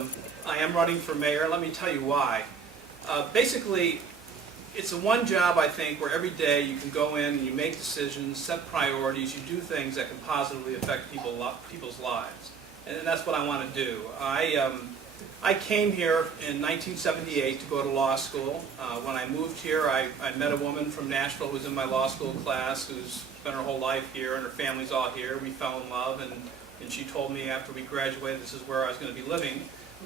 I am running for mayor. Let me tell you why. Basically, it's the one job, I think, where every day you can go in and you make decisions, set priorities, you do things that can positively affect people's lives. And that's what I want to do. I came here in 1978 to go to law school. When I moved here, I met a woman from Nashville who was in my law school class who's spent her whole life here, and her family's all here. We fell in love, and she told me after we graduated this is where I was going to be living.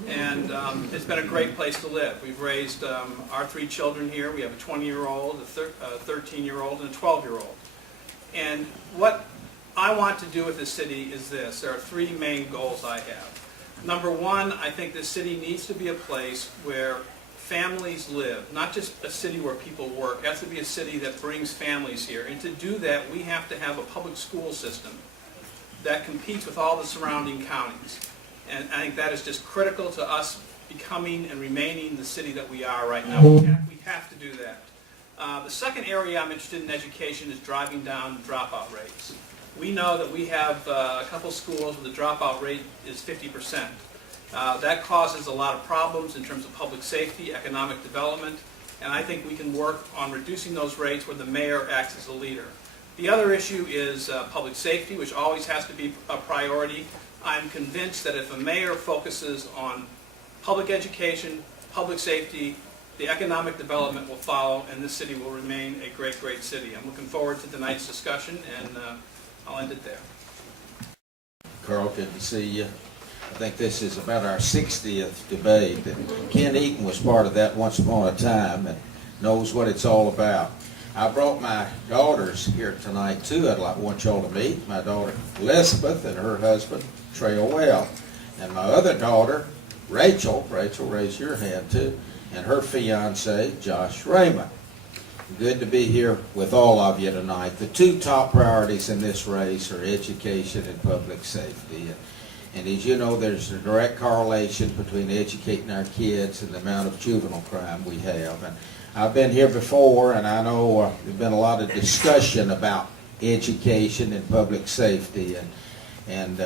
And it's been a great place to live. We've raised our 3 children here. We have a 20-year-old, a 13-year-old, and a 12-year-old. And what I want to do with this city is this. There are 3 main goals I have. Number 1, I think this city needs to be a place where families live, not just a city where people work. It has to be a city that brings families here. And to do that, we have to have a public school system that competes with all the surrounding counties. And I think that is just critical to us becoming and remaining the city that we are right now. We have to do that. The second area I'm interested in education is driving down dropout rates. We know that we have a couple schools where the dropout rate is 50%. That causes a lot of problems in terms of public safety, economic development, and I think we can work on reducing those rates where the mayor acts as a leader. The other issue is public safety, which always has to be a priority. I'm convinced that if a mayor focuses on public education, public safety, the economic development will follow, and this city will remain a great, great city. I'm looking forward to tonight's discussion, and I'll end it there. Carl, good to see you. I think this is about our 60th debate. And Ken Eaton was part of that once upon a time and knows what it's all about. I brought my daughters here tonight too. I'd want y'all to meet my daughter Elizabeth and her husband Trey Well, and my other daughter Rachel, raise your hand too, and her fiance Josh Raymond. Good to be here with all of you tonight. The 2 top priorities in this race are education and public safety. And as you know, there's a direct correlation between educating our kids and the amount of juvenile crime we have. And I've been here before, and I know there's been a lot of discussion about education and public safety. And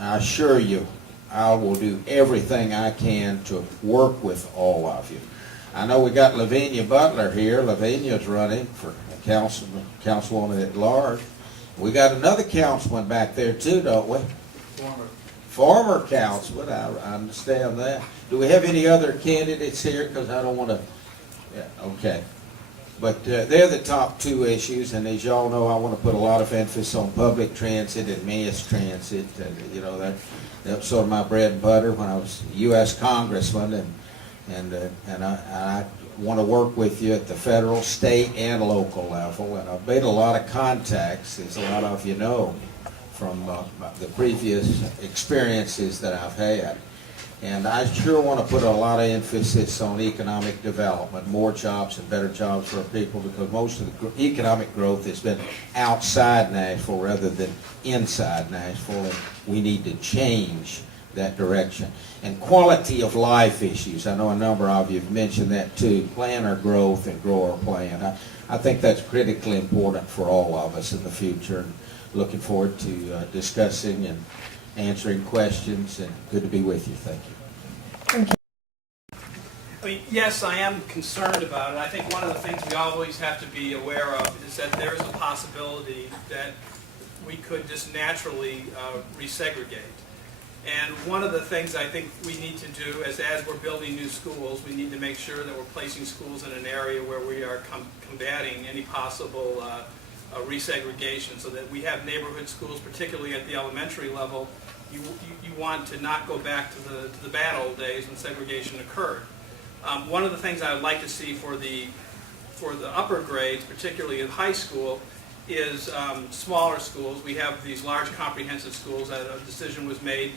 I assure you, I will do everything I can to work with all of you. I know we got Lavinia Butler here. Lavinia's running for councilwoman at large. We got another councilman back there too, don't we? Former councilman, I understand that. Do we have any other candidates here? Because I don't want to, yeah, okay. But they're the top 2 issues, and as y'all know, I want to put a lot of emphasis on public transit and mass transit. You know, that's sort of my bread and butter when I was a U.S. congressman, and I want to work with you at the federal, state, and local level. And I've made a lot of contacts, as a lot of you know, from the previous experiences that I've had. And I sure want to put a lot of emphasis on economic development, more jobs and better jobs for our people, because most of the economic growth has been outside Nashville rather than inside Nashville, and we need to change that direction. And quality of life issues, I know a number of you have mentioned that too. Plan our growth and grow our plan. I think that's critically important for all of us in the future. And looking forward to discussing and answering questions, and good to be with you. Thank you. I mean, yes, I am concerned about it. I think one of the things we always have to be aware of is that there is a possibility that we could just naturally resegregate. And one of the things I think we need to do is, as we're building new schools, we need to make sure that we're placing schools in an area where we are combating any possible resegregation, so that we have neighborhood schools, particularly at the elementary level. You want to not go back to the bad old days when segregation occurred. One of the things I would like to see for the upper grades, particularly in high school, is smaller schools. We have these large comprehensive schools. A decision was made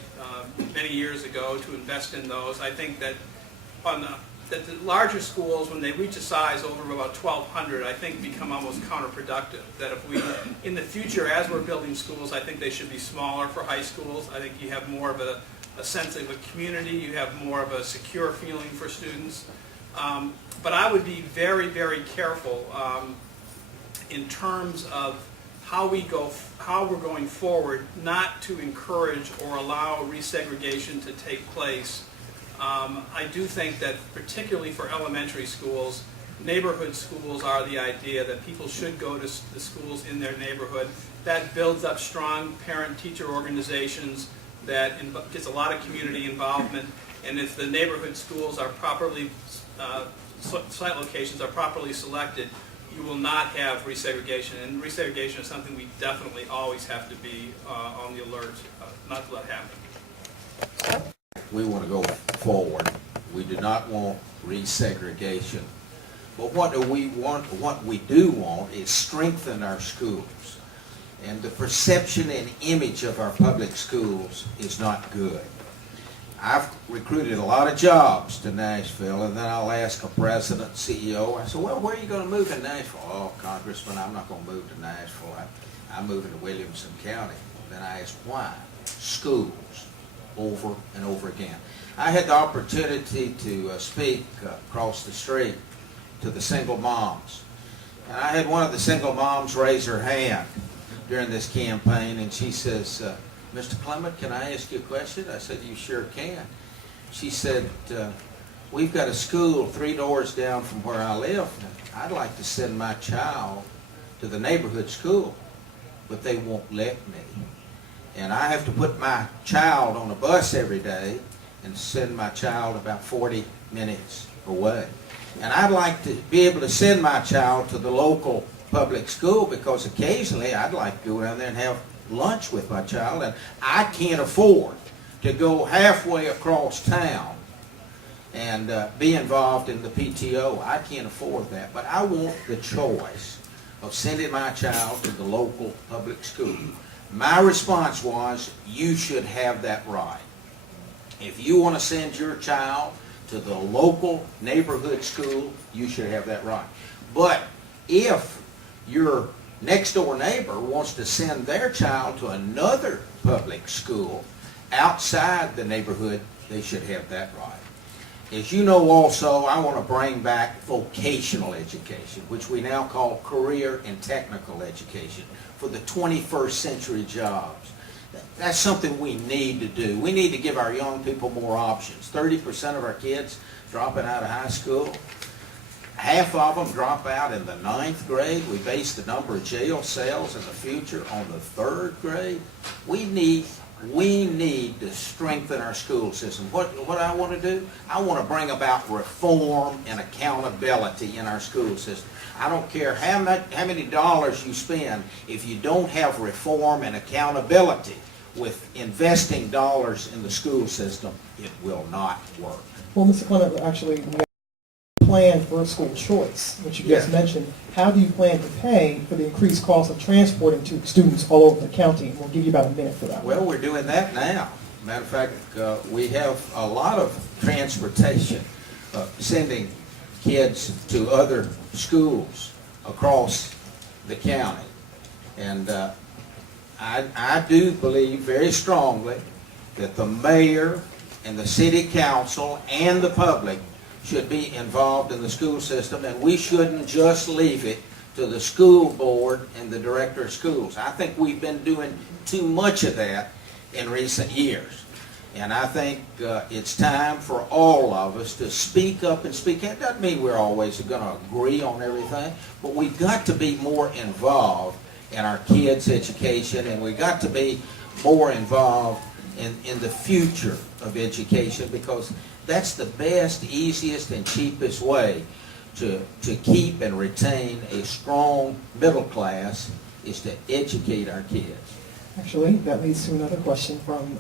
many years ago to invest in those. I think that that the larger schools, when they reach a size over about 1,200, I think become almost counterproductive. That if we, in the future, as we're building schools, I think they should be smaller for high schools. I think you have more of a sense of a community. You have more of a secure feeling for students. But I would be very, very careful in terms of how we're going forward, not to encourage or allow resegregation to take place. I do think that particularly for elementary schools, neighborhood schools are the idea that people should go to the schools in their neighborhood. That builds up strong parent-teacher organizations, that gets a lot of community involvement, and if the neighborhood schools are properly, site locations are properly selected, you will not have resegregation, and resegregation is something we definitely always have to be on the alert not to let happen. We want to go forward. We do not want resegregation. But what do we want? What we do want is strengthen our schools. And the perception and image of our public schools is not good. I've recruited a lot of jobs to Nashville, and then I'll ask a president, CEO, I said, well, where are you going to move in Nashville? Oh, Congressman, I'm not going to move to Nashville. I'm moving to Williamson County. Then I asked, why? Schools, over and over again. I had the opportunity to speak across the street to the single moms. And I had one of the single moms raise her hand during this campaign, and she says, Mr. Clement, can I ask you a question? I said, you sure can. She said, we've got a school 3 doors down from where I live. I'd like to send my child to the neighborhood school, but they won't let me. And I have to put my child on a bus every day and send my child about 40 minutes away. And I'd like to be able to send my child to the local public school, because occasionally I'd like to go down there and have lunch with my child, and I can't afford to go halfway across town and be involved in the PTO. I can't afford that, but I want the choice of sending my child to the local public school. My response was, you should have that right. If you want to send your child to the local neighborhood school, you should have that right. But if your next door neighbor wants to send their child to another public school outside the neighborhood, they should have that right. As you know also, I want to bring back vocational education, which we now call career and technical education, for the 21st century jobs. That's something we need to do. We need to give our young people more options. 30% of our kids dropping out of high school. Half of them drop out in the 9th grade. We base the number of jail cells in the future on the 3rd grade. We need to strengthen our school system. What I want to do? I want to bring about reform and accountability in our school system. I don't care how many dollars you spend, if you don't have reform and accountability with investing dollars in the school system, it will not work. Well, Mr. Clement, actually, we have a plan for school choice, which you just mentioned. How do you plan to pay for the increased cost of transporting to students all over the county? We'll give you about a minute for that. Well, we're doing that now. Matter of fact, we have a lot of transportation, sending kids to other schools across the county. And I do believe very strongly that the mayor and the city council and the public should be involved in the school system, and we shouldn't just leave it to the school board and the director of schools. I think we've been doing too much of that in recent years. And I think it's time for all of us to speak up and speak out. It doesn't mean we're always going to agree on everything, but we've got to be more involved in our kids' education, and we've got to be more involved in the future of education, because that's the best, easiest, and cheapest way to keep and retain a strong middle class, is to educate our kids. Actually, that leads to another question from